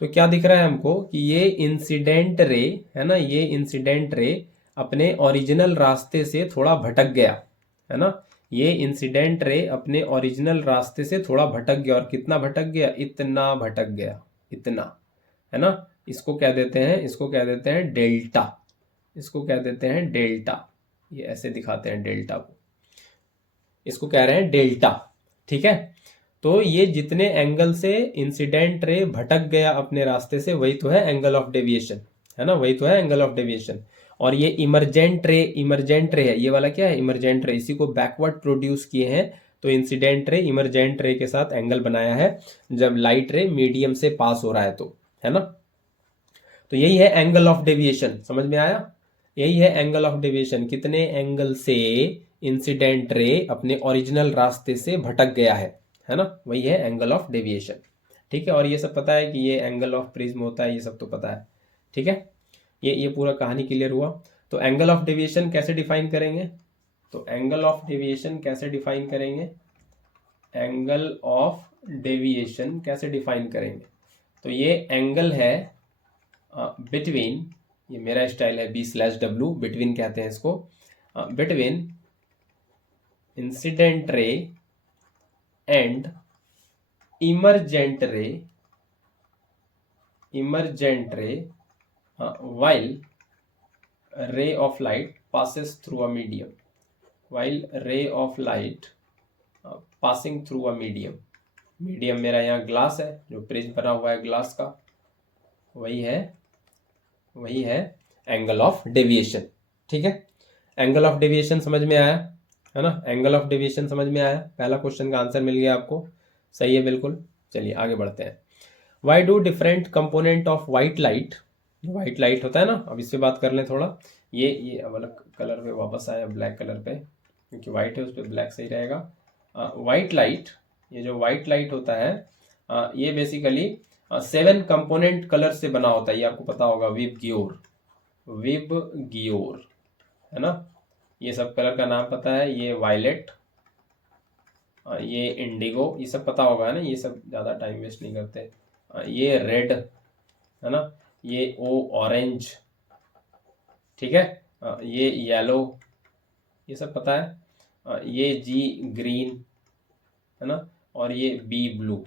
तो क्या दिख रहा है हमको कि ये इंसिडेंट रे, है ना, ये इंसिडेंट रे अपने ओरिजिनल रास्ते से थोड़ा भटक गया, है ना, ये इंसिडेंट रे अपने ओरिजिनल रास्ते से थोड़ा भटक गया, और कितना भटक गया, इतना भटक गया, इतना, है ना। इसको कह देते हैं, इसको कह देते हैं डेल्टा, इसको कह देते हैं डेल्टा, ये ऐसे दिखाते हैं डेल्टा को, इसको कह रहे हैं डेल्टा, ठीक है। तो ये जितने एंगल से इंसिडेंट रे भटक गया अपने रास्ते से, वही तो है एंगल ऑफ डेविएशन, है ना, वही तो है एंगल ऑफ डेविएशन। और ये इमरजेंट रे है, ये वाला क्या है, इमरजेंट रे, इसी को बैकवर्ड प्रोड्यूस किए हैं। तो इंसिडेंट रे इमरजेंट रे के साथ एंगल बनाया है, जब लाइट रे मीडियम से पास हो रहा है तो, है ना। तो यही है एंगल ऑफ डेविएशन, समझ में आया, यही है एंगल ऑफ डेविएशन, कितने एंगल से इंसिडेंट रे अपने ओरिजिनल रास्ते से भटक गया है ना, वही है एंगल ऑफ डेविएशन, ठीक है। और ये सब पता है कि ये एंगल ऑफ प्रिज्म होता है, ये सब तो पता है, ठीक है। ये पूरा कहानी क्लियर हुआ। तो एंगल ऑफ डेविएशन कैसे डिफाइन करेंगे? तो एंगल ऑफ डेविएशन कैसे डिफाइन करेंगे? एंगल ऑफ डेविएशन कैसे डिफाइन करेंगे? तो ये एंगल है बिटवीन, ये मेरा स्टाइल है B/W, बिटवीन कहते हैं इसको, between incident ray and emergent ray while ray of light passes through a medium, while ray of light passing through a medium, medium मेरा यहाँ ग्लास है, जो प्रिज्म बना हुआ है ग्लास का, वही है एंगल ऑफ डेविएशन। ठीक है, एंगल ऑफ डेविएशन समझ में आया है ना? एंगल ऑफ डेविएशन समझ में आया, पहला क्वेश्चन का आंसर मिल गया आपको, सही है बिल्कुल। चलिए आगे बढ़ते हैं। Why do different component of white light, जो वाइट लाइट होता है ना, अब इस पर बात कर लें थोड़ा। ये अलग कलर पे वापस आया, ब्लैक कलर पे, क्योंकि वाइट है उस पर ब्लैक सही रहेगा। वाइट लाइट, ये जो वाइट लाइट होता है ये बेसिकली 7 कंपोनेंट कलर से बना होता है, ये आपको पता होगा, विबग्योर है ना। ये सब कलर का नाम पता है, ये वायलेट, ये इंडिगो, ये सब पता होगा है ना, ये सब ज़्यादा टाइम वेस्ट नहीं करते। ये रेड है ना, ये ऑरेंज, ठीक है, ये येलो, ये सब पता है। ये जी ग्रीन है ना, और ये बी ब्लू,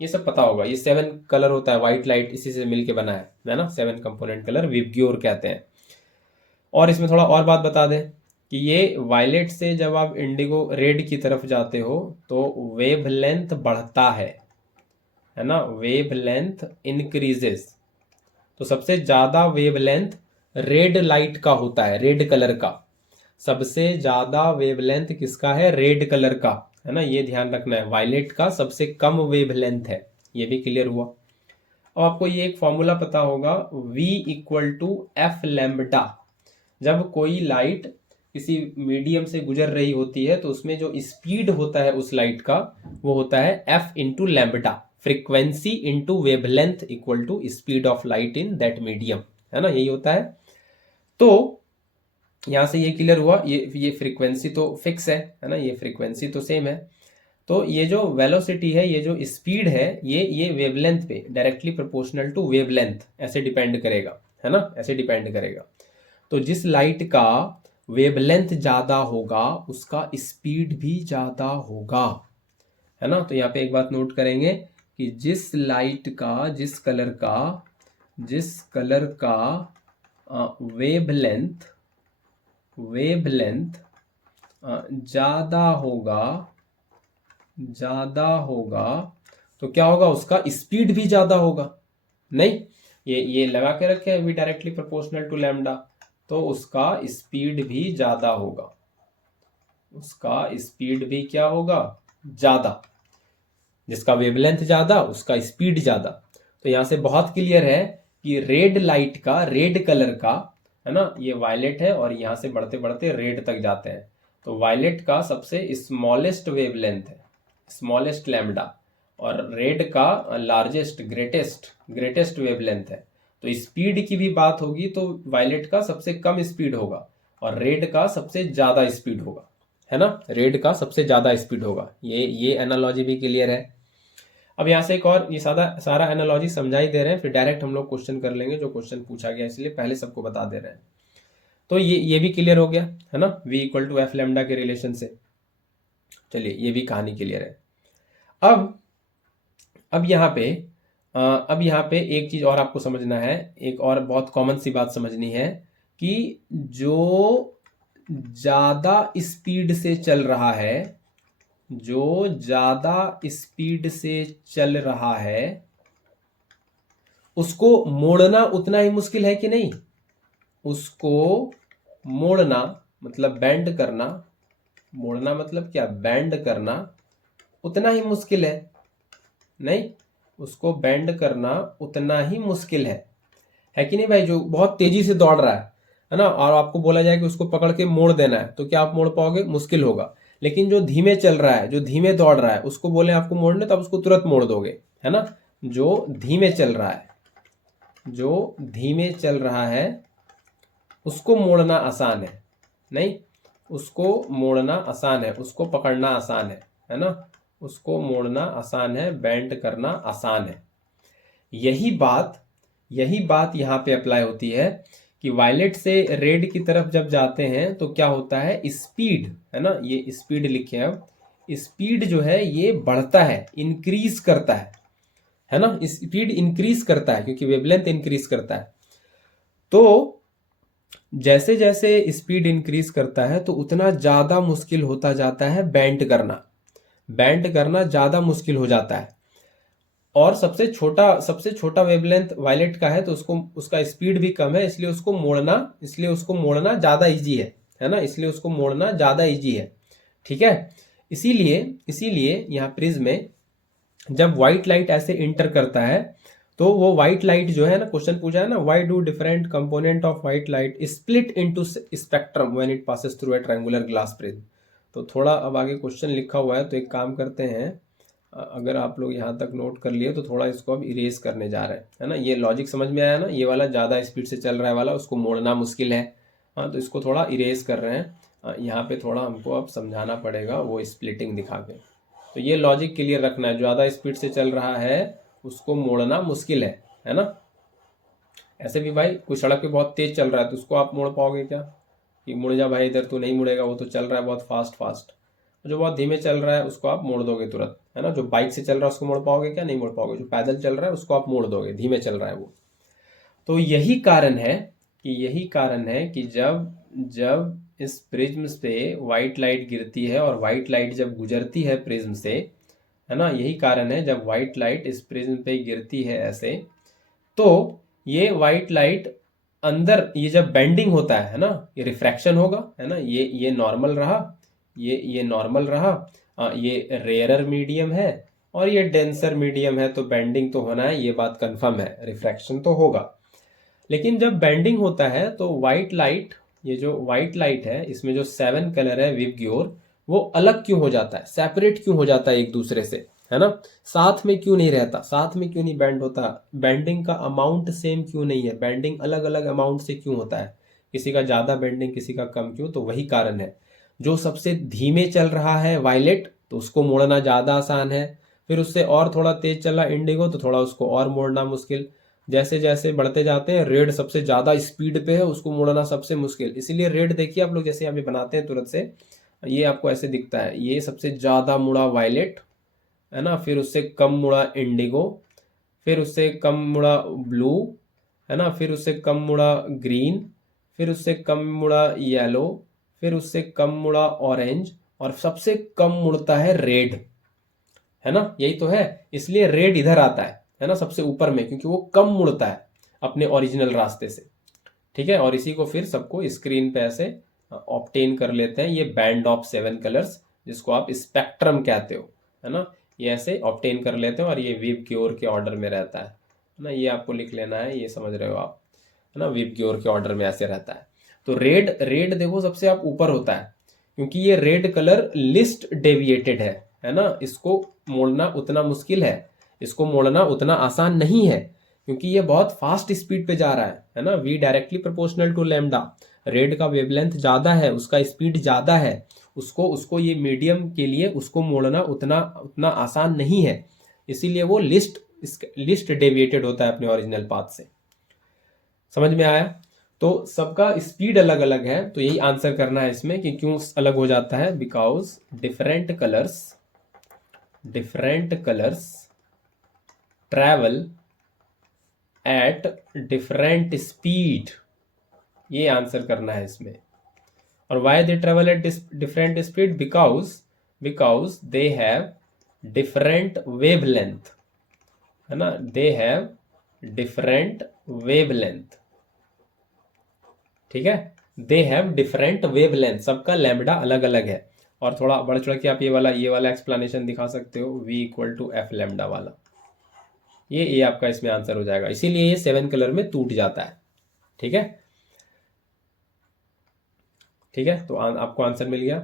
ये सब पता होगा। ये 7 कलर होता है, वाइट लाइट इसी से मिलके बना है ना, 7 कंपोनेंट कलर विबग्योर कहते हैं। और इसमें थोड़ा और बात बता दें कि ये वायलेट से जब आप इंडिगो रेड की तरफ जाते हो तो वेवलेंथ बढ़ता है ना, वेवलेंथ इंक्रीजेस। तो सबसे ज्यादा वेवलेंथ रेड लाइट का होता है, रेड कलर का। सबसे ज्यादा वेवलेंथ किसका है? रेड कलर का, है ना, ये ध्यान रखना है। वायलेट का सबसे कम वेवलेंथ है, ये भी क्लियर हुआ। अब आपको ये एक फॉर्मूला पता होगा, V = F लैम्बडा। जब कोई लाइट किसी मीडियम से गुजर रही होती है तो उसमें जो स्पीड होता है उस लाइट का, वो होता है F × lambda, frequency into wavelength equal to speed of light in that medium, है ना, यही होता है। तो यहां से ये क्लियर हुआ, ये फ्रीक्वेंसी तो फिक्स है ना, ये फ्रीक्वेंसी तो सेम है। तो ये जो वेलोसिटी है, ये जो स्पीड है, ये वेवलेंथ पे डायरेक्टली प्रोपोर्शनल टू वेवलेंथ ऐसे डिपेंड करेगा, है ना, ऐसे डिपेंड करेगा। तो जिस लाइट का वेवलेंथ ज्यादा होगा उसका स्पीड भी ज्यादा होगा, है ना। तो यहाँ पे एक बात नोट करेंगे कि जिस लाइट का, जिस कलर का वेवलेंथ ज्यादा होगा तो क्या होगा? उसका स्पीड भी ज्यादा होगा। नहीं, ये लगा के रखे हैं v directly proportional to lambda, तो उसका स्पीड भी ज्यादा होगा, उसका स्पीड भी क्या होगा? ज्यादा। जिसका वेवलेंथ ज्यादा उसका स्पीड ज्यादा। तो यहां से बहुत क्लियर है कि रेड लाइट का, रेड कलर का, है ना, ये वायलेट है और यहां से बढ़ते बढ़ते रेड तक जाते हैं। तो वायलेट का सबसे स्मॉलेस्ट वेवलेंथ है, स्मॉलेस्ट लैम्डा, और रेड का लार्जेस्ट, ग्रेटेस्ट वेवलेंथ है। तो स्पीड की भी बात होगी तो वायलेट का सबसे कम स्पीड होगा और रेड का सबसे ज्यादा स्पीड होगा, है ना, रेड का सबसे ज्यादा स्पीड होगा। ये एनालॉजी भी क्लियर है। अब यहां से एक और, ये सारा एनालॉजी समझा ही दे रहे हैं, फिर डायरेक्ट हम लोग क्वेश्चन कर लेंगे जो क्वेश्चन पूछा गया, इसलिए पहले सबको बता दे रहे हैं। तो ये भी क्लियर हो गया, है ना, V = F लैम्डा के रिलेशन से। चलिए ये भी कहानी क्लियर है। अब यहाँ पे एक चीज और आपको समझना है, एक और बहुत कॉमन सी बात समझनी है कि जो ज्यादा स्पीड से चल रहा है, उसको मोड़ना उतना ही मुश्किल है कि नहीं? उसको मोड़ना मतलब बेंड करना, मोड़ना मतलब क्या? बेंड करना उतना ही मुश्किल है। नहीं, उसको बेंड करना उतना ही मुश्किल है कि नहीं भाई? जो बहुत तेजी से दौड़ रहा है ना, और आपको बोला जाए कि उसको पकड़ के मोड़ देना है, तो क्या आप मोड़ पाओगे? मुश्किल होगा। लेकिन जो धीमे चल रहा है, जो धीमे दौड़ रहा है, उसको बोले आपको मोड़ने, तो आप उसको तुरंत मोड़ दोगे, है ना। जो धीमे चल रहा है, जो धीमे चल रहा है उसको मोड़ना आसान है, नहीं, उसको मोड़ना आसान है, उसको पकड़ना आसान है ना, उसको मोड़ना आसान है, बेंड करना आसान है। यही बात यहाँ पे अप्लाई होती है कि वायलेट से रेड की तरफ जब जाते हैं तो क्या होता है, स्पीड, है ना, ये स्पीड लिखे हैं अब, स्पीड जो है ये बढ़ता है, इंक्रीज करता है ना, स्पीड इंक्रीज करता है क्योंकि वेवलेंथ इंक्रीज करता है। तो जैसे जैसे स्पीड इंक्रीज करता है तो उतना ज्यादा मुश्किल होता जाता है बैंड करना ज्यादा मुश्किल हो जाता है। और सबसे छोटा वेवलेंथ वायलेट का है तो उसका स्पीड भी कम है, इसलिए उसको मोड़ना ज्यादा इजी है ना, इसलिए उसको मोड़ना ज्यादा इजी है। ठीक है, इसीलिए यहाँ प्रिज्म में जब व्हाइट लाइट ऐसे इंटर करता है तो वो व्हाइट लाइट जो है ना, क्वेश्चन पूछा है ना, why do different component of white light split into spectrum when it passes through a triangular glass prism. तो थोड़ा अब आगे क्वेश्चन लिखा हुआ है तो एक काम करते हैं, अगर आप लोग यहाँ तक नोट कर लिए तो थोड़ा इसको अब इरेज करने जा रहे हैं, है ना। ये लॉजिक समझ में आया ना, ये वाला ज़्यादा स्पीड से चल रहा है वाला उसको मोड़ना मुश्किल है, हाँ, तो इसको थोड़ा इरेज कर रहे हैं। यहाँ पे थोड़ा हमको अब समझाना पड़ेगा वो स्प्लिटिंग दिखा के। तो ये लॉजिक क्लियर रखना है, ज़्यादा स्पीड से चल रहा है उसको मोड़ना मुश्किल है ना। ऐसे भी भाई कोई सड़क पे बहुत तेज चल रहा है तो उसको आप मोड़ पाओगे क्या, कि मुड़ जा भाई इधर, तो नहीं मुड़ेगा, वो तो चल रहा है बहुत फास्ट। जो बहुत धीमे चल रहा है उसको आप मोड़ दोगे तुरंत, है ना। जो बाइक से चल रहा है उसको मोड़ पाओगे क्या, नहीं मोड़ पाओगे। जो पैदल चल रहा है उसको आप मोड़ दोगे, धीमे चल रहा है वो। तो यही कारण है कि जब इस प्रिज्म से व्हाइट लाइट गिरती है और व्हाइट लाइट जब गुजरती है प्रिज्म से, है ना, यही कारण है जब व्हाइट लाइट इस प्रिज्म पे गिरती है ऐसे, तो ये व्हाइट लाइट अंदर, ये जब बेंडिंग होता है ना, ये रिफ्रैक्शन होगा, है ना। ये नॉर्मल रहा, ये नॉर्मल रहा, ये रेयरर मीडियम है और ये डेंसर मीडियम है, तो बेंडिंग तो होना है, ये बात कंफर्म है, रिफ्रैक्शन तो होगा। लेकिन जब बेंडिंग होता है तो व्हाइट लाइट, ये जो व्हाइट लाइट है इसमें जो 7 कलर है विबग्योर, वो अलग क्यों हो जाता है, सेपरेट क्यों हो जाता है एक दूसरे से, है ना। साथ में क्यों नहीं रहता, साथ में क्यों नहीं बैंड होता, बेंडिंग का अमाउंट सेम क्यों नहीं है, बेंडिंग अलग अलग अमाउंट से क्यों होता है, किसी का ज्यादा बेंडिंग किसी का कम क्यों, तो वही कारण है। जो सबसे धीमे चल रहा है वायलेट तो उसको मोड़ना ज्यादा आसान है, फिर उससे और थोड़ा तेज चला इंडिगो तो थोड़ा उसको और मोड़ना मुश्किल। जैसे जैसे बढ़ते जाते हैं रेड सबसे ज्यादा स्पीड पे है, उसको मोड़ना सबसे मुश्किल। इसीलिए रेड देखिए आप लोग, जैसे अभी बनाते हैं तुरंत से, ये आपको ऐसे दिखता है, ये सबसे ज्यादा मुड़ा वायलेट, है ना, फिर उससे कम मुड़ा इंडिगो, फिर उससे कम मुड़ा ब्लू, है ना, फिर उससे कम मुड़ा ग्रीन, फिर उससे कम मुड़ा येलो, फिर उससे कम मुड़ा ऑरेंज, और सबसे कम मुड़ता है रेड, है ना। यही तो है, इसलिए रेड इधर आता है ना, सबसे ऊपर में, क्योंकि वो कम मुड़ता है अपने ओरिजिनल रास्ते से। ठीक है, और इसी को फिर सबको स्क्रीन पे ऐसे ऑब्टेन कर लेते हैं, ये बैंड ऑफ 7 कलर्स जिसको आप स्पेक्ट्रम कहते हो, है ना, ये ऐसे ऑब्टेन कर लेते हैं और ये विबग्योर के ऑर्डर में रहता है ना। ये आपको लिख लेना है, ये समझ रहे हो आप, है ना, विबग्योर के ऑर्डर में ऐसे रहता है। तो रेड देखो सबसे आप ऊपर होता है, क्योंकि ये रेड कलर लिस्ट डेविएटेड है ना, इसको मोड़ना उतना मुश्किल है, इसको मोड़ना उतना आसान नहीं है, क्योंकि ये बहुत फास्ट स्पीड पे जा रहा है ना, v directly proportional to lambda. Red का वेवलेंथ ज्यादा है, उसका स्पीड ज्यादा है, उसको ये मीडियम के लिए उसको मोड़ना उतना उतना आसान नहीं है, इसीलिए वो लिस्ट डेविएटेड होता है अपने ओरिजिनल पाथ से। समझ में आया। तो सबका स्पीड अलग अलग है, तो यही आंसर करना है इसमें कि क्यों अलग हो जाता है, because different colours travel at different speed, ये आंसर करना है इसमें। और why they travel at different speed, because they have different wavelength, है ना, दे हैव डिफरेंट वेवलेंथ। ठीक है, दे हैव डिफरेंट वेवलेंथ, सबका लैम्डा अलग अलग है। और थोड़ा बढ़ चढ़ के आप ये वाला एक्सप्लेनेशन दिखा सकते हो, v equal to F lambda वाला, ये आपका इसमें आंसर हो जाएगा, इसीलिए ये 7 कलर में टूट जाता है। ठीक है, तो आपको आंसर मिल गया।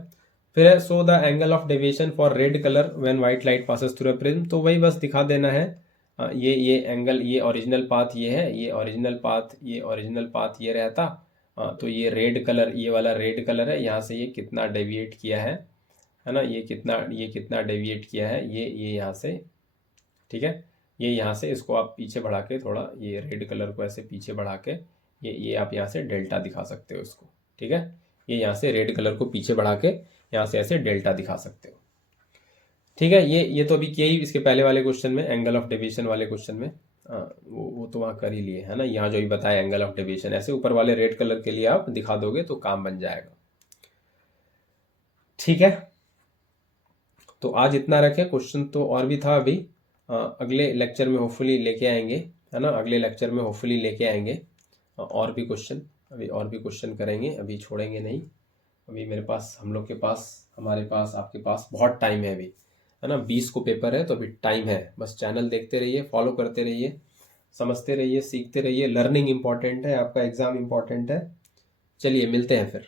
फिर है so the angle of deviation for red colour when white light passes through a prism, तो वही बस दिखा देना है ये एंगल, ये ओरिजिनल पाथ ये है, ये ओरिजिनल पाथ ये रहता। तो ये रेड कलर, ये वाला रेड कलर है, यहाँ से ये कितना डेविएट किया है ना, ये कितना डेविएट किया है, ये यहाँ से, ठीक है। ये यहाँ से इसको आप पीछे बढ़ा के थोड़ा, ये रेड कलर को ऐसे पीछे बढ़ा के ये आप यहाँ से डेल्टा दिखा सकते हो इसको, ठीक है। ये यहाँ से रेड कलर को पीछे बढ़ा के यहाँ से ऐसे डेल्टा दिखा सकते हो, ठीक है। ये तो अभी किया ही इसके पहले वाले क्वेश्चन में, एंगल ऑफ डेविएशन वाले क्वेश्चन में। वो तो वहाँ कर ही लिए है ना। यहाँ जो ही बताया एंगल ऑफ डेविएशन, ऐसे ऊपर वाले रेड कलर के लिए आप दिखा दोगे तो काम बन जाएगा, ठीक है। तो आज इतना रखें, क्वेश्चन तो और भी था अभी, अगले लेक्चर में होपफुली लेके आएंगे, है ना। अगले लेक्चर में होपफुली लेके आएंगे और भी क्वेश्चन, अभी और भी क्वेश्चन करेंगे, अभी छोड़ेंगे नहीं। अभी मेरे पास, हम लोग के पास, हमारे पास, आपके पास बहुत टाइम है अभी, है ना। 20 को पेपर है तो अभी टाइम है। बस चैनल देखते रहिए, फॉलो करते रहिए, समझते रहिए, सीखते रहिए। लर्निंग इंपॉर्टेंट है, आपका एग्ज़ाम इंपॉर्टेंट है। चलिए मिलते हैं फिर।